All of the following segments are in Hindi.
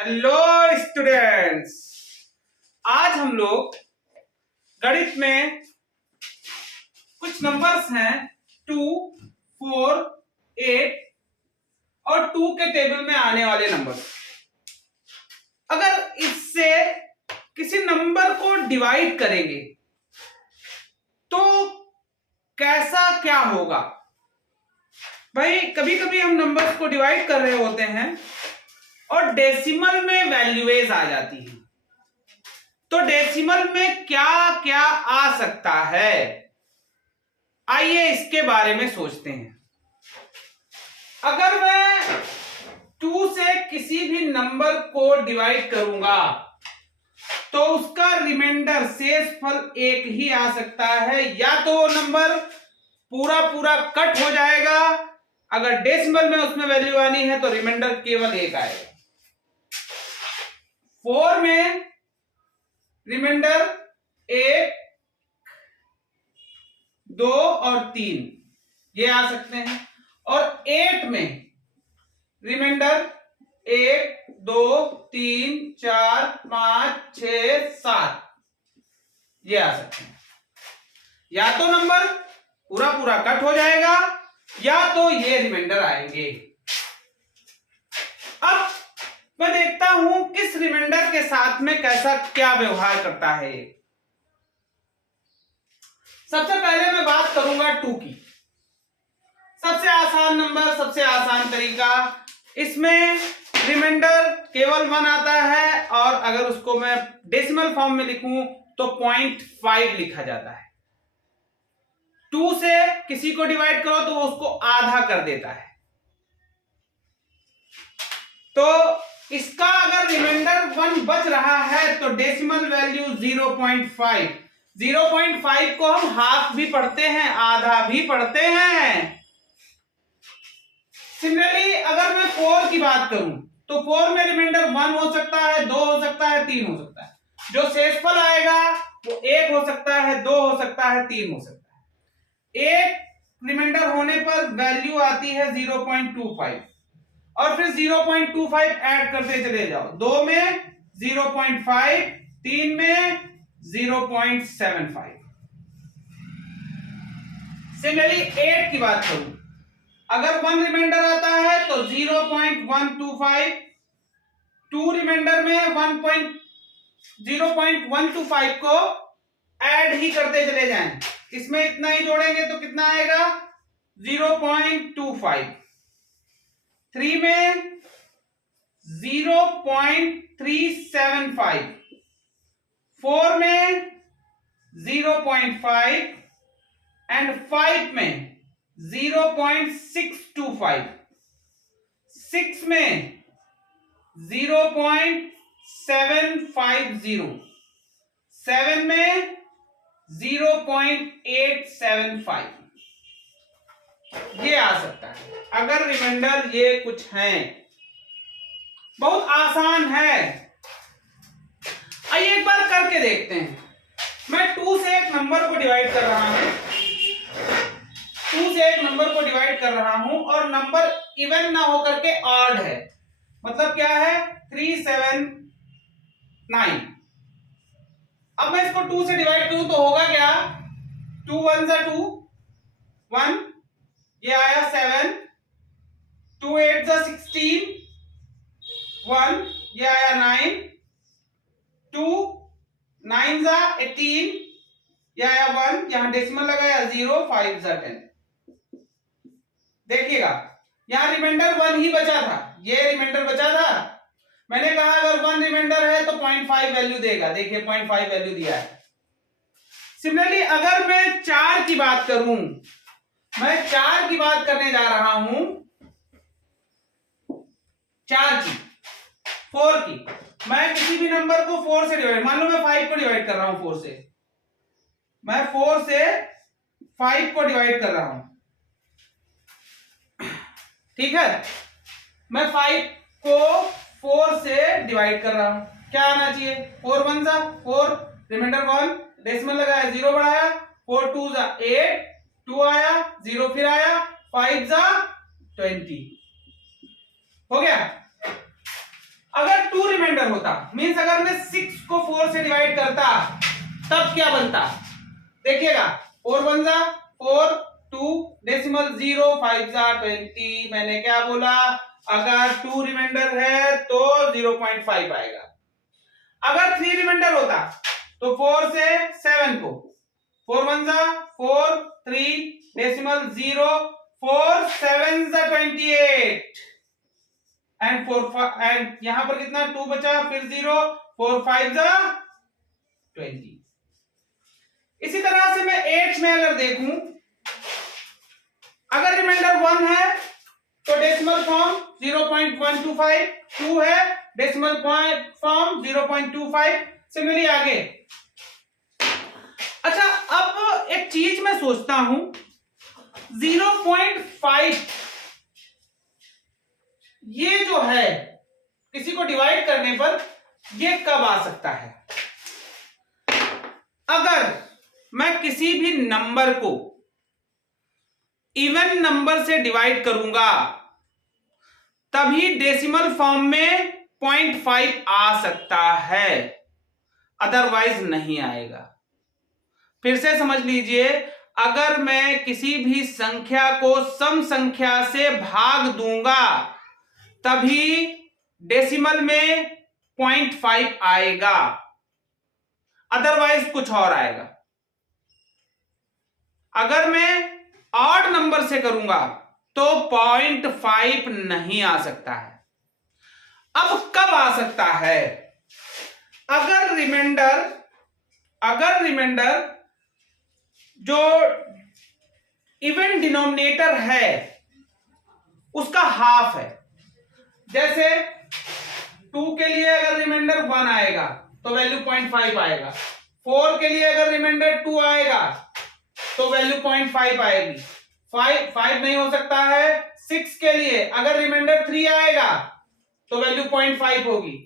हेलो स्टूडेंट्स, आज हम लोग गणित में कुछ नंबर्स हैं 2, 4, 8 और 2 के टेबल में आने वाले नंबर्स। अगर इससे किसी नंबर को डिवाइड करेंगे तो कैसा क्या होगा। भाई कभी कभी हम नंबर्स को डिवाइड कर रहे होते हैं और डेसिमल में वैल्यूएज आ जाती है, तो डेसिमल में क्या क्या आ सकता है, आइए इसके बारे में सोचते हैं। अगर मैं 2 से किसी भी नंबर को डिवाइड करूंगा तो उसका रिमाइंडर शेषफल एक ही आ सकता है, या तो वो नंबर पूरा पूरा कट हो जाएगा, अगर डेसिमल में उसमें वैल्यू आनी है तो रिमाइंडर केवल एक आएगा। 4 में रिमाइंडर 1, 2 और 3 ये आ सकते हैं, और 8 में रिमाइंडर 1, 2, 3, 4, 5, 6, 7 ये आ सकते हैं। या तो नंबर पूरा पूरा कट हो जाएगा या तो ये रिमाइंडर आएंगे। अब मैं देखता हूं किस रिमाइंडर के साथ में कैसा क्या व्यवहार करता है ये। सबसे पहले मैं बात करूंगा 2 की। सबसे आसान नंबर, सबसे आसान तरीका, इसमें रिमाइंडर केवल 1 आता है और अगर उसको मैं डेसिमल फॉर्म में लिखूं तो 0.5 लिखा जाता है। 2 से किसी को डिवाइड करो तो वो उसको आधा कर देता है। तो इसका अगर रिमाइंडर 1 बच रहा है तो डेसिमल वैल्यू 0.5। 0.5 को हम हाफ भी पढ़ते हैं, आधा भी पढ़ते हैं। सिमिलरली अगर मैं 4 की बात करूं तो 4 में रिमाइंडर 1 हो सकता है, 2 हो सकता है, 3 हो सकता है। जो शेषफल आएगा वो 1 हो सकता है, 2 हो सकता है, 3 हो सकता है। एक रिमाइंडर होने पर वैल्यू आती है 0.25 और फिर 0.25 ऐड करते चले जाओ। 2 में 0.5, 3 में 0.75। सिमिलरली 8 की बात करूं, अगर 1 रिमाइंडर आता है तो 0.125, 2 रिमाइंडर में 0.125 को ऐड ही करते चले जाएं। इसमें इतना ही जोड़ेंगे तो कितना आएगा 0.25। 3 में 0.375, 4 में 0.5 एंड 5 में 0.625, 6 में 0.750, 7 में 0.875 ये आ सकता है अगर रिमाइंडर ये कुछ हैं। बहुत आसान है, आइए एक बार करके देखते हैं। मैं 2 से एक नंबर को डिवाइड कर रहा हूं, 2 से एक नंबर को डिवाइड कर रहा हूं और नंबर इवन ना होकर के ऑड है। मतलब क्या है 3, 7, 9। अब मैं इसको 2 से डिवाइड करूं तो होगा क्या, 2 1 जा 2, 1 ये आया 7, 2 8 जा 16, 1 ये आया 9, 2 9 जा 18 ये आया 1, यहां डेसिमल लगाया 0, 5 जा 10। देखिएगा यहां रिमाइंडर 1 ही बचा था, ये रिमाइंडर बचा था। मैंने कहा अगर 1 रिमाइंडर है तो 0.5 वैल्यू देगा, देखिए 0.5 वैल्यू दिया है। सिमिलरली अगर मैं 4 की बात करूं, मैं 4 की बात करने जा रहा हूं, 4 की, 4 की, मैं किसी भी नंबर को 4 से डिवाइड, मान लो मैं 5 को डिवाइड कर रहा हूं 4 से, मैं 4 से 5 को डिवाइड कर रहा हूं, ठीक है। मैं 5 को 4 से डिवाइड कर रहा हूं, क्या आना चाहिए 4 1 जा 4, रिमाइंडर 1, डेसिमल लगाया 0 बढ़ाया, 4 2 जा 8, 2 आया 0 फिर आया, 5 जा 20 हो गया। अगर 2 रिमाइंडर होता, मीन्स अगर मैं 6 को 4 से डिवाइड करता तब क्या बनता, देखिएगा 4 1 जा 4, 2 डेसिमल 0, 5 जा 20। मैंने क्या बोला, अगर 2 रिमाइंडर है तो 0.5 आएगा। अगर 3 रिमाइंडर होता तो 4 से 7 को 4 1 जा 4, 3 डेसिमल 0, 4 7 जा 28 एंड 4 एंड यहां पर कितना 2 बचा, फिर 0, 4 5 जा 20। इसी तरह से मैं 8 में अगर देखूं, अगर रिमाइंडर 1 है तो डेसिमल फॉर्म 0.125, 2 है डेसिमल फॉर्म 0.25। सिमिलरली आगे, अच्छा अब एक चीज मैं सोचता हूं, 0.5 ये जो है किसी को डिवाइड करने पर ये कब आ सकता है, अगर मैं किसी भी नंबर को इवन नंबर से डिवाइड करूंगा तभी डेसिमल फॉर्म में 0.5 आ सकता है, अदरवाइज नहीं आएगा। फिर से समझ लीजिए, अगर मैं किसी भी संख्या को सम संख्या से भाग दूंगा तभी डेसिमल में 0.5 आएगा, अदरवाइज कुछ और आएगा। अगर मैं ऑड नंबर से करूंगा तो 0.5 नहीं आ सकता है। अब कब आ सकता है, अगर रिमाइंडर जो इवन डिनोमिनेटर है उसका हाफ है। जैसे 2 के लिए अगर रिमाइंडर 1 आएगा तो वैल्यू 0.5 आएगा, 4 के लिए अगर रिमाइंडर 2 आएगा तो वैल्यू 0.5 आएगी, 5 नहीं हो सकता है। 6 के लिए अगर रिमाइंडर 3 आएगा तो वैल्यू 0.5 होगी,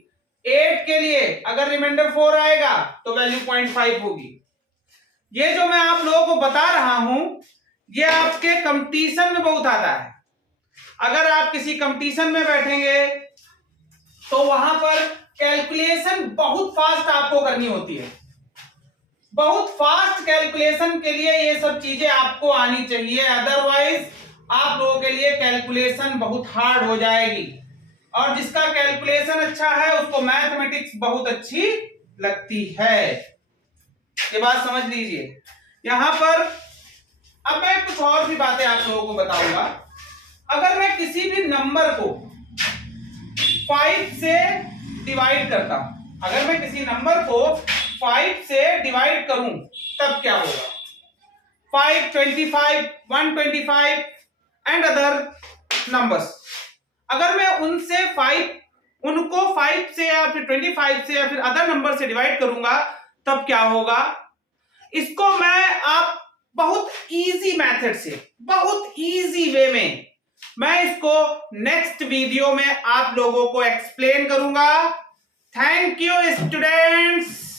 8 के लिए अगर रिमाइंडर 4 आएगा तो वैल्यू 0.5 होगी। ये जो मैं आप लोगों को बता रहा हूं ये आपके कंपटीशन में बहुत आता है। अगर आप किसी कंपटीशन में बैठेंगे तो वहां पर कैलकुलेशन बहुत फास्ट आपको करनी होती है। बहुत फास्ट कैलकुलेशन के लिए ये सब चीजें आपको आनी चाहिए, अदरवाइज आप लोगों के लिए कैलकुलेशन बहुत हार्ड हो जाएगी। और जिसका कैलकुलेशन अच्छा है उसको मैथमेटिक्स बहुत अच्छी लगती है, ये बात समझ लीजिए। यहां पर अब मैं कुछ और भी बातें आप लोगों को बताऊंगा। अगर मैं किसी भी नंबर को 5 से डिवाइड करता हूं, अगर मैं किसी नंबर को 5 से डिवाइड करूं तब क्या होगा, 5, 25, 125 एंड अदर नंबर्स, अगर मैं उनको 5 से या फिर 25 से या फिर अदर नंबर से डिवाइड करूंगा तब क्या होगा, इसको मैं आप बहुत इजी मेथड से, बहुत इजी वे में मैं इसको नेक्स्ट वीडियो में आप लोगों को एक्सप्लेन करूंगा। Thank you students.